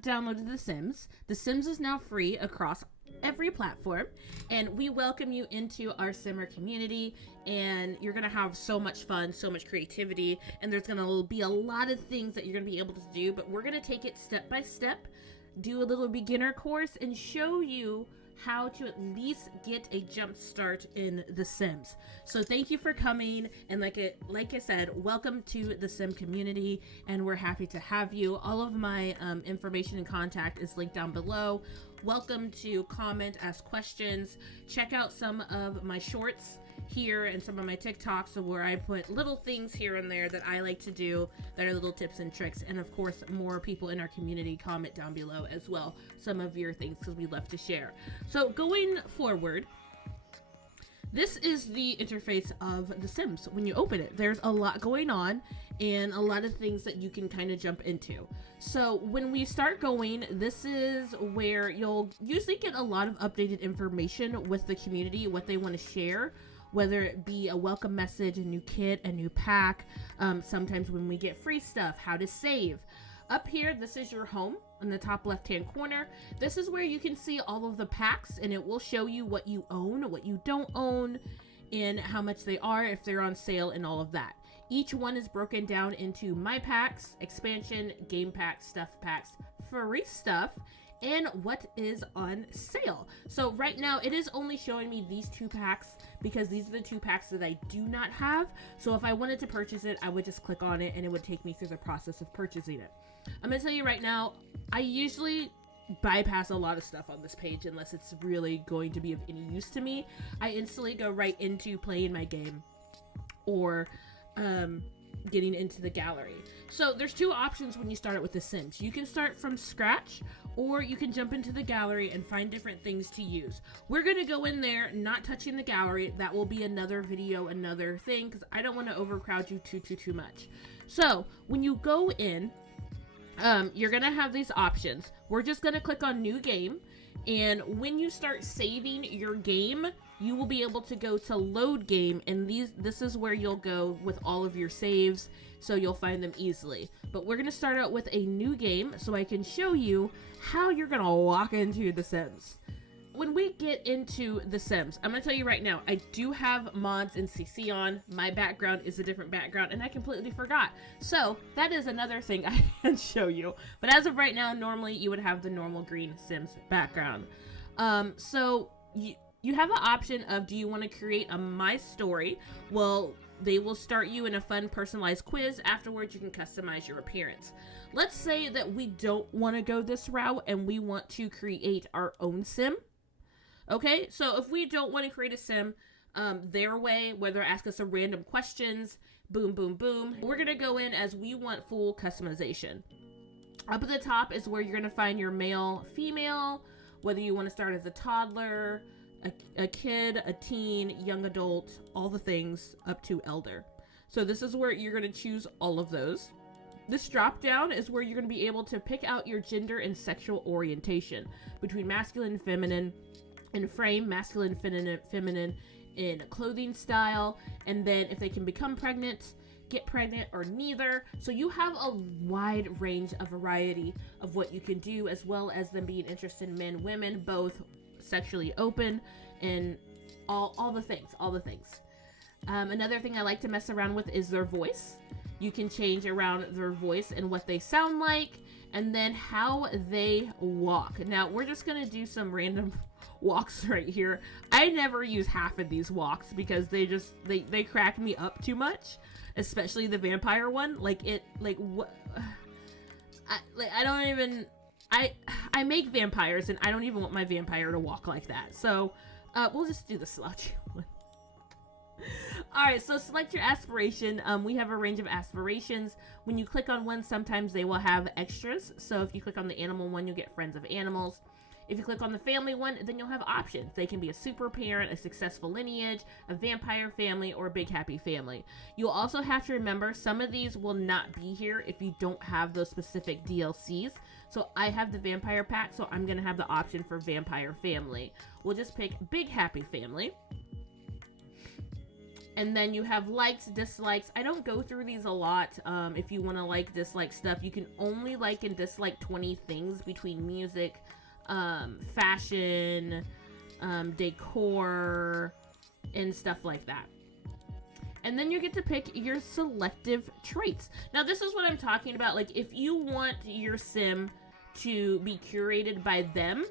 have downloaded The Sims, The Sims is now free across every platform, and we welcome you into our Simmer community, and you're gonna have so much fun, so much creativity, and there's gonna be a lot of things that you're gonna be able to do, but we're gonna take it step by step, do a little beginner course, and show you how to at least get a jump start in The Sims. So thank you for coming, and like I said, welcome to the Sim community, and we're happy to have you. All of my information and contact is linked down below. Welcome to comment, ask questions, check out some of my shorts here and some of my TikToks where I put little things here and there that I like to do that are little tips and tricks. And of course, more people in our community comment down below as well some of your things, because we love to share. So going forward, this is the interface of The Sims. When you open it, there's a lot going on and a lot of things that you can kind of jump into. So when we start going, this is where you'll usually get a lot of updated information with the community, what they want to share, whether it be a welcome message, a new kit, a new pack, sometimes when we get free stuff, how to save. Up here, this is your home in the top left-hand corner. This is where you can see all of the packs, and it will show you what you own, what you don't own, and how much they are, if they're on sale, and all of that. Each one is broken down into my packs, expansion, game packs, stuff packs, free stuff, and what is on sale. So right now it is only showing me these two packs because these are the two packs that I do not have. So if I wanted to purchase it, I would just click on it and it would take me through the process of purchasing it. I'm gonna tell you right now, I usually bypass a lot of stuff on this page unless it's really going to be of any use to me. I instantly go right into playing my game or getting into the gallery. So there's two options when you start it with The Sims. You can start from scratch, or you can jump into the gallery and find different things to use. We're gonna go in there not touching the gallery. That will be another video, another thing, because I don't want to overcrowd you too much. So when you go in, you're gonna have these options. We're just gonna click on new game, and when you start saving your game, you will be able to go to load game, and this is where you'll go with all of your saves, so you'll find them easily. But we're gonna start out with a new game so I can show you how you're gonna walk into The Sims. When we get into The Sims, I'm gonna tell you right now, I do have mods and CC on. My background is a different background, and I completely forgot. So that is another thing I can show you. But as of right now, normally you would have the normal green Sims background. So you have the option of, do you want to create a My Story? Well, they will start you in a fun personalized quiz. Afterwards, you can customize your appearance. Let's say that we don't want to go this route and we want to create our own sim. Okay, so if we don't want to create a sim their way, whether ask us a random questions, boom, boom, boom, we're going to go in as we want full customization. Up at the top is where you're going to find your male, female, whether you want to start as a toddler, a kid, a teen, young adult, all the things up to elder. So this is where you're going to choose all of those. This drop down is where you're going to be able to pick out your gender and sexual orientation between masculine and feminine, in frame, masculine, feminine in clothing style, and then if they can become pregnant, get pregnant, or neither. So you have a wide range of variety of what you can do, as well as them being interested in men, women, both sexually open, and all the things. Another thing I like to mess around with is their voice. You can change around their voice and what they sound like, and then how they walk. Now we're just gonna do some random walks right here. I never use half of these walks because they crack me up too much, especially the vampire one. I make vampires, and I don't even want my vampire to walk like that. So we'll just do the slouchy one. Alright, so select your aspiration. We have a range of aspirations. When you click on one, sometimes they will have extras. So if you click on the animal one, you'll get friends of animals. If you click on the family one, then you'll have options. They can be a super parent, a successful lineage, a vampire family, or a big happy family. You'll also have to remember some of these will not be here if you don't have those specific DLCs. So I have the vampire pack, so I'm gonna have the option for vampire family. We'll just pick big happy family. And then you have likes, dislikes. I don't go through these a lot. If you want to like, dislike stuff, you can only like and dislike 20 things between music, fashion, decor, and stuff like that. And then you get to pick your selective traits. Now, this is what I'm talking about. Like, if you want your sim to be curated by them,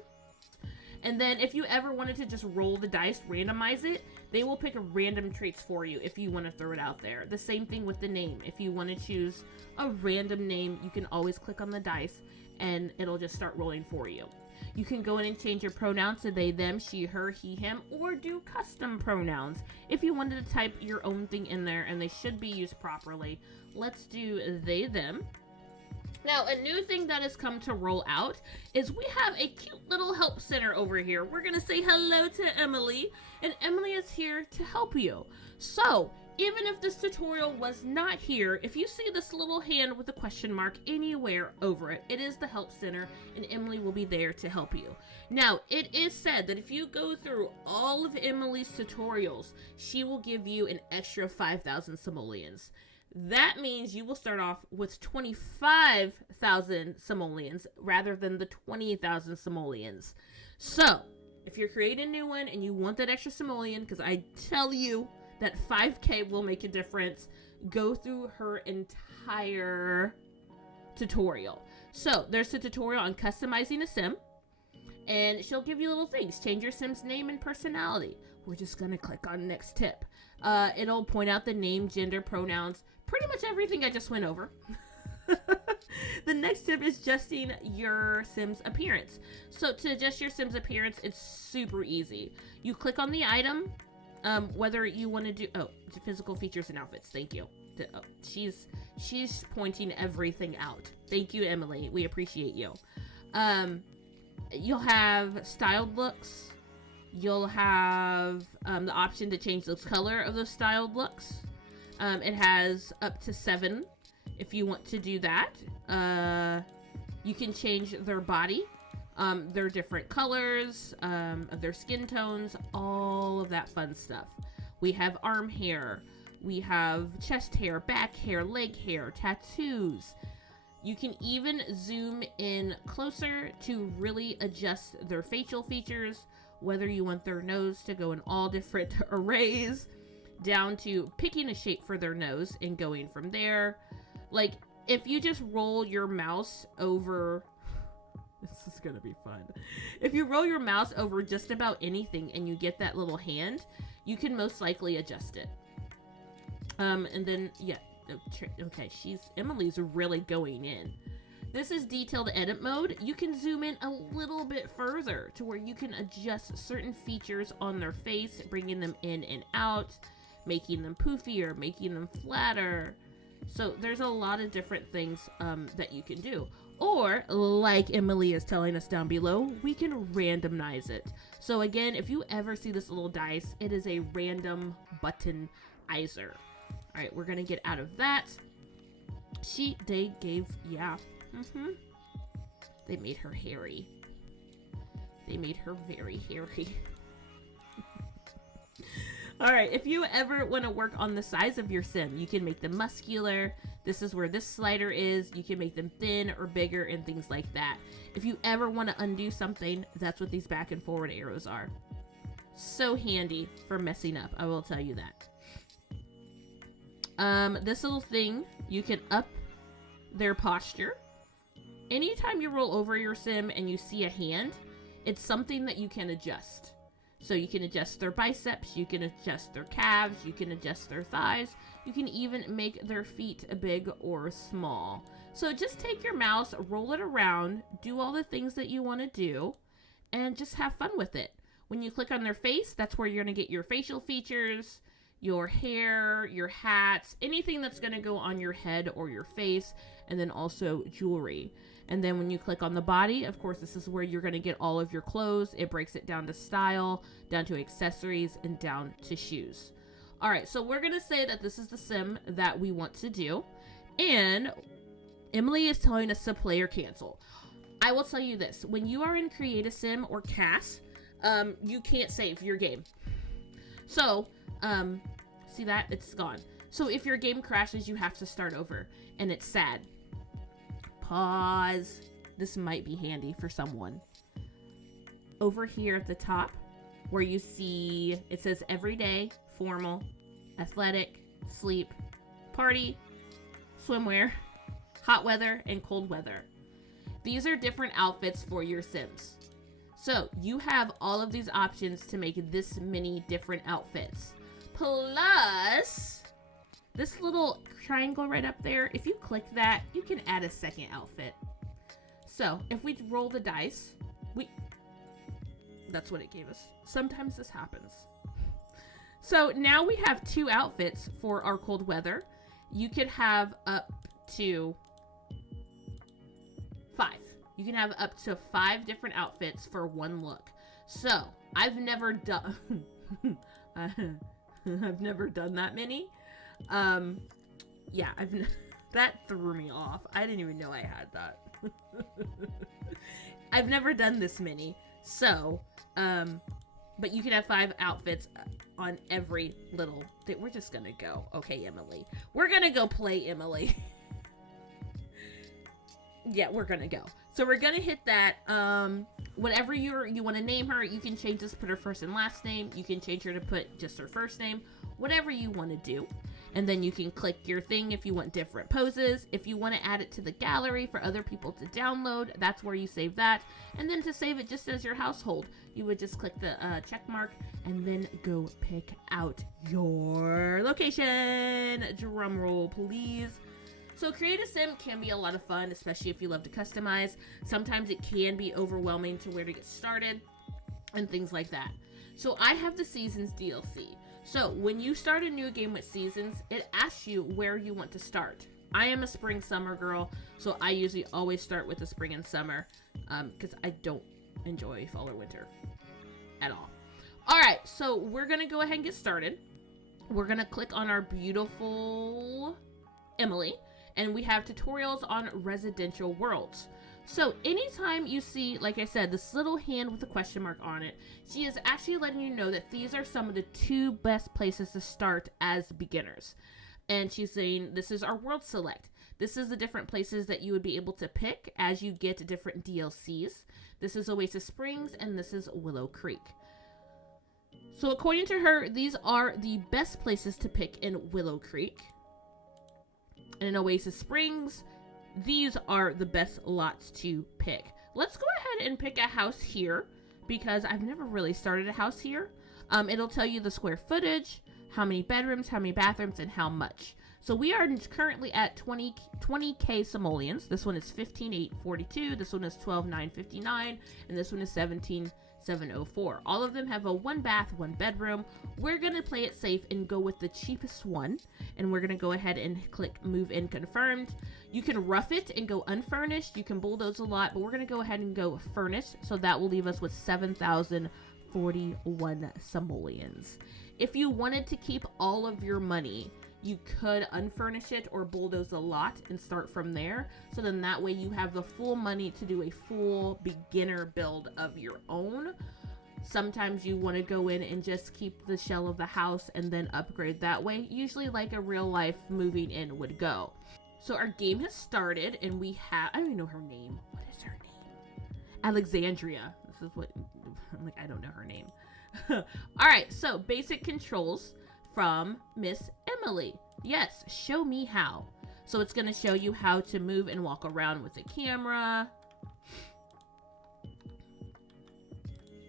and then if you ever wanted to just roll the dice, randomize it, they will pick random traits for you if you want to throw it out there. The same thing with the name. If you want to choose a random name, you can always click on the dice and it'll just start rolling for you. You can go in and change your pronouns to they, them, she, her, he, him, or do custom pronouns if you wanted to type your own thing in there, and they should be used properly. Let's do they, them. Now, a new thing that has come to roll out is we have a cute little help center over here. We're going to say hello to Emily, and Emily is here to help you. So, even if this tutorial was not here, if you see this little hand with a question mark anywhere over it, it is the help center, and Emily will be there to help you. Now, it is said that if you go through all of Emily's tutorials, she will give you an extra 5,000 simoleons. That means you will start off with 25,000 simoleons rather than the 20,000 simoleons. So, if you're creating a new one and you want that extra simoleon, because I tell you that 5K will make a difference, go through her entire tutorial. So, there's a tutorial on customizing a sim, and she'll give you little things. Change your sim's name and personality. We're just going to click on next tip. It'll point out the name, gender, pronouns, pretty much everything I just went over. The next tip is adjusting your sim's appearance. So to adjust your sim's appearance, it's super easy. You click on the item, whether you want to do, physical features and outfits. Thank you. She's pointing everything out. Thank you, Emily. We appreciate you. You'll have styled looks. You'll have the option to change the color of those styled looks. It has up to 7 if you want to do that. You can change their body, their different colors, their skin tones, all of that fun stuff. We have arm hair, we have chest hair, back hair, leg hair, tattoos. You can even zoom in closer to really adjust their facial features, whether you want their nose to go in all different arrays, down to picking a shape for their nose and going from there. Like, if you just roll your mouse over, this is gonna be fun. If you roll your mouse over just about anything and you get that little hand, you can most likely adjust it. And then, yeah, okay, Emily's really going in. This is detailed edit mode. You can zoom in a little bit further to where you can adjust certain features on their face, bringing them in and out, making them poofier, making them flatter. So there's a lot of different things that you can do. Or, like Emily is telling us down below, we can randomize it. So again, if you ever see this little dice, it is a random buttonizer. All right, we're gonna get out of that. They made her hairy. They made her very hairy. All right, if you ever want to work on the size of your sim, you can make them muscular. This is where this slider is. You can make them thin or bigger and things like that. If you ever want to undo something, that's what these back and forward arrows are. So handy for messing up, I will tell you that. This little thing, you can up their posture. Anytime you roll over your sim and you see a hand, it's something that you can adjust. So you can adjust their biceps, you can adjust their calves, you can adjust their thighs, you can even make their feet big or small. So just take your mouse, roll it around, do all the things that you want to do, and just have fun with it. When you click on their face, that's where you're going to get your facial features, your hair, your hats, anything that's going to go on your head or your face, and then also jewelry. And then when you click on the body, of course, this is where you're going to get all of your clothes. It breaks it down to style, down to accessories, and down to shoes. All right, so we're going to say that this is the sim that we want to do. And Emily is telling us to play or cancel. I will tell you this. When you are in Create a Sim or CAS, you can't save your game. So See that? It's gone. So if your game crashes, you have to start over, and it's sad. Pause. This might be handy for someone. Over here at the top, where you see, it says everyday, formal, athletic, sleep, party, swimwear, hot weather, and cold weather. These are different outfits for your Sims. So you have all of these options to make this many different outfits. Plus, this little triangle right up there, if you click that, you can add a second outfit. So if we roll the dice, that's what it gave us. Sometimes this happens. So now we have 2 outfits for our cold weather. You could have up to 5. You can have up to 5 different outfits for one look. So I've never done, I've never done that many. Yeah, that threw me off. I didn't even know I had that. I've never done this many. So, but you can have 5 outfits on every little thing. We're just gonna go. Okay, Emily. We're gonna go play Emily. Yeah, we're gonna go. So we're gonna hit that. Whatever you want to name her, you can change this, put her first and last name. You can change her to put just her first name. Whatever you want to do. And then you can click your thing if you want different poses. If you want to add it to the gallery for other people to download, that's where you save that. And then to save it just as your household, you would just click the check mark and then go pick out your location. Drum roll, please. So create a sim can be a lot of fun, especially if you love to customize. Sometimes it can be overwhelming to where to get started and things like that. So I have the Seasons DLC. So when you start a new game with Seasons, it asks you where you want to start. I am a spring summer girl, so I usually always start with the spring and summer because I don't enjoy fall or winter at all. All right, so we're going to go ahead and get started. We're going to click on our beautiful Emily, and we have tutorials on residential worlds. So anytime you see, like I said, this little hand with a question mark on it, she is actually letting you know that these are some of the 2 best places to start as beginners. And she's saying this is our world select. This is the different places that you would be able to pick as you get different DLCs. This is Oasis Springs and this is Willow Creek. So according to her, these are the best places to pick in Willow Creek. And in Oasis Springs, these are the best lots to pick. Let's go ahead and pick a house here because I've never really started a house here. It'll tell you the square footage, how many bedrooms, how many bathrooms, and how much. So we are currently at 20k simoleons. This one is 15,842. This one is 12,959, and this one is 17,704. All of them have a 1 bath, 1 bedroom. We're gonna play it safe and go with the cheapest one, and we're gonna go ahead and click move in confirmed. You can rough it and go unfurnished. You can bulldoze a lot, but we're gonna go ahead and go furnished. So that will leave us with 7,041 simoleons. If you wanted to keep all of your money, you could unfurnish it or bulldoze a lot and start from there. So then that way you have the full money to do a full beginner build of your own. Sometimes you want to go in and just keep the shell of the house and then upgrade that way, usually like a real life moving in would go. So our game has started and we have, I don't even know her name. What is her name? Alexandria. This is what, I'm like, I don't know her name. All right, so basic controls from Miss Emily. Yes, show me how. So it's going to show you how to move and walk around with the camera.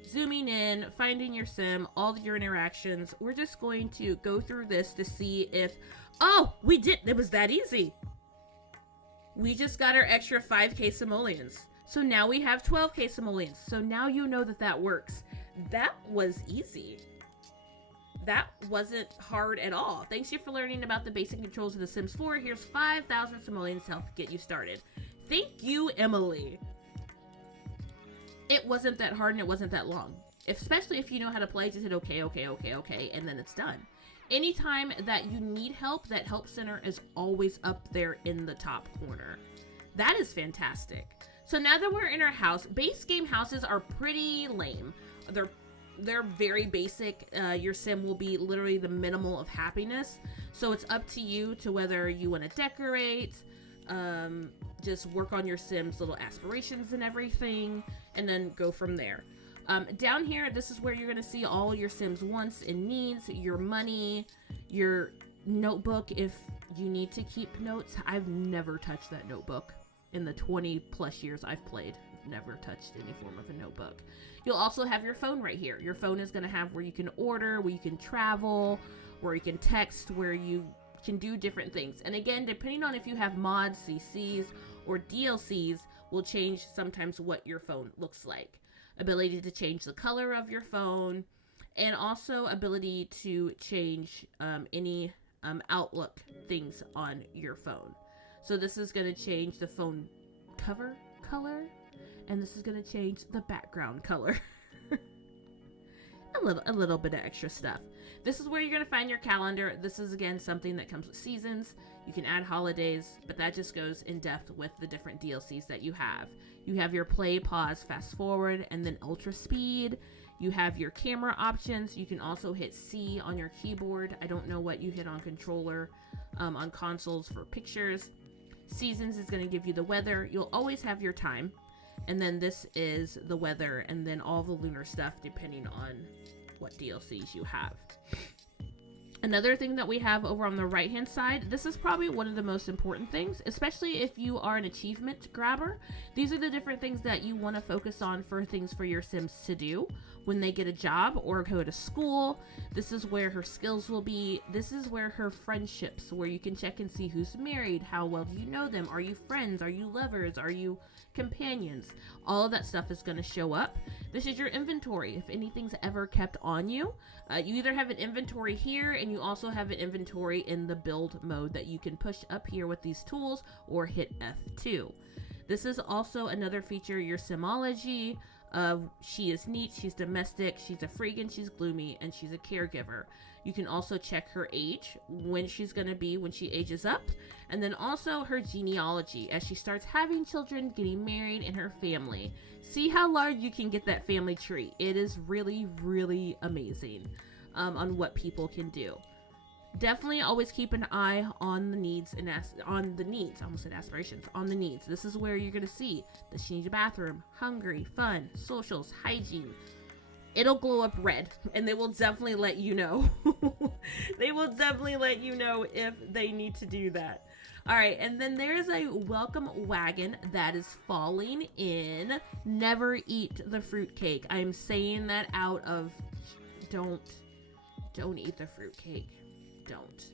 Zooming in, finding your sim, all your interactions. We're just going to go through this to see if, oh, we did, it was that easy. We just got our extra 5k simoleons. So now we have 12k simoleons. So now you know that that works. That was easy. That wasn't hard at all. Thanks you for learning about the basic controls of The Sims 4. Here's 5,000 simoleons to help get you started. Thank you, Emily. It wasn't that hard and it wasn't that long. Especially if you know how to play, just hit okay, okay, okay, okay, and then it's done. Anytime that you need help, that help center is always up there in the top corner. That is fantastic. So now that we're in our house, base game houses are pretty lame. They're they're very basic. Your sim will be literally the minimal of happiness. So it's up to you to whether you want to decorate, just work on your sim's little aspirations and everything, and then go from there. Down here, this is where you're going to see all your sim's wants and needs, your money, your notebook if you need to keep notes. I've never touched that notebook in the 20 plus years I've played. Never touched any form of a notebook. You'll also have your phone right here. Your phone is going to have where you can order, where you can travel, where you can text, where you can do different things. And again, depending on if you have mods, CCs, or DLCs, will change sometimes what your phone looks like. Ability to change the color of your phone, and also ability to change any Outlook things on your phone. So this is going to change the phone cover color, and this is going to change the background color. a little bit of extra stuff. This is where you're going to find your calendar. This is, again, something that comes with seasons. You can add holidays, but that just goes in depth with the different DLCs that you have. You have your play, pause, fast forward, and then ultra speed. You have your camera options. You can also hit C on your keyboard. I don't know what you hit on controller, on consoles for pictures. Seasons is going to give you the weather. You'll always have your time. And then this is the weather, and then all the lunar stuff depending on what DLCs you have. Another thing that we have over on the right hand side, this is probably one of the most important things, especially if you are an achievement grabber. These are the different things that you want to focus on for things for your Sims to do when they get a job or go to school. This is where her skills will be. This is where her friendships, where you can check and see who's married, how well do you know them, are you friends, are you lovers, are you companions. All of that stuff is going to show up. This is your inventory. If anything's ever kept on you, you either have an inventory here, and you also have an inventory in the build mode that you can push up here with these tools or hit F2. This is also another feature, your simology of she is neat, she's domestic, she's a freegan, she's gloomy, and she's a caregiver. You can also check her age, when she's going to be when she ages up, and then also her genealogy as she starts having children, getting married, and her family. See how large you can get that family tree. It is really, really amazing on what people can do. Definitely always keep an eye on the needs and on the needs. I almost said aspirations. On the needs. This is where you're going to see, does she need a bathroom? Hungry, fun, socials, hygiene. It'll glow up red, and they will definitely let you know. They will definitely let you know if they need to do that. All right, and then there's a welcome wagon that is falling in. Never eat the fruitcake. I'm saying that out of don't eat the fruitcake. Don't.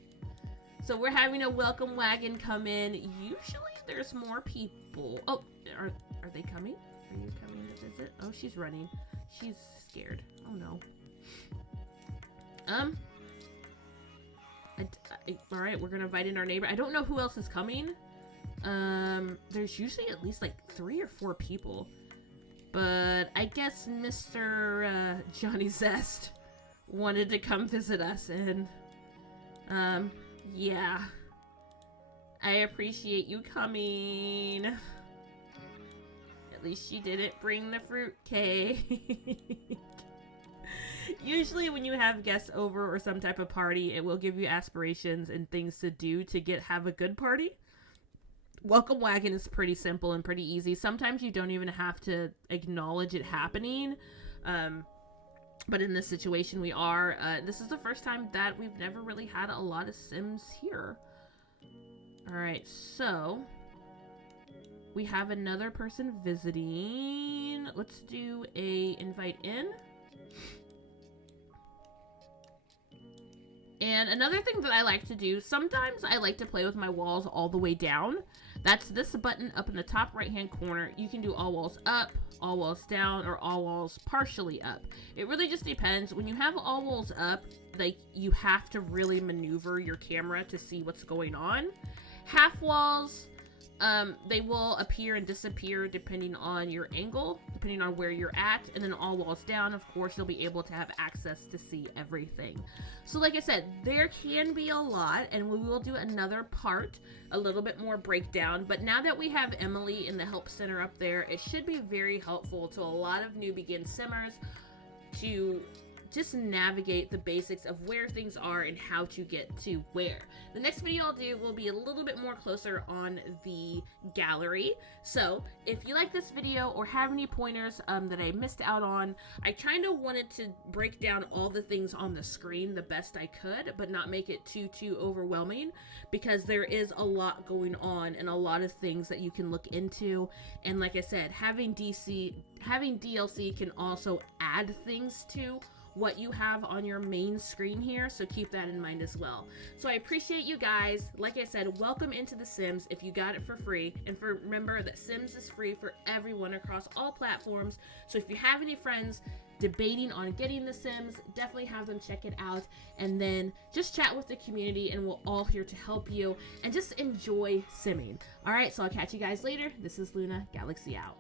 So we're having a welcome wagon come in. Usually there's more people. Oh, are they coming? Are you coming to visit? Oh, she's running. She's scared. Oh no. All right, we're gonna invite in our neighbor. I don't know who else is coming. There's usually at least like 3 or 4 people, but I guess Mr. Johnny Zest wanted to come visit us, and yeah, I appreciate you coming. At least you didn't bring the fruitcake. Usually when you have guests over or some type of party, it will give you aspirations and things to do to have a good party. Welcome wagon is pretty simple and pretty easy. Sometimes you don't even have to acknowledge it happening. But in this situation we are. This is the first time that we've never really had a lot of Sims here. Alright, so we have another person visiting. Let's do a invite in. And another thing that I like to do, sometimes I like to play with my walls all the way down. That's this button up in the top right hand corner. You can do all walls up, all walls down, or all walls partially up. It really just depends. When you have all walls up, like, you have to really maneuver your camera to see what's going on. Half walls, they will appear and disappear depending on your angle, depending on where you're at. And then all walls down, of course, you'll be able to have access to see everything. So like I said, there can be a lot, and we will do another part, a little bit more breakdown. But now that we have Emily in the help center up there, it should be very helpful to a lot of new begin simmers to just navigate the basics of where things are and how to get to where. The next video I'll do will be a little bit more closer on the gallery. So if you like this video or have any pointers that I missed out on, I kind of wanted to break down all the things on the screen the best I could, but not make it too overwhelming, because there is a lot going on and a lot of things that you can look into. And like I said, having DLC can also add things to what you have on your main screen here, so keep that in mind as well. So I appreciate you guys. Like I said, welcome into The Sims if you got it for free, and remember that Sims is free for everyone across all platforms. So if you have any friends debating on getting The Sims, definitely have them check it out, and then just chat with the community, and we're all here to help you and just enjoy simming. All right, so I'll catch you guys later. This is Luna Galaxy out.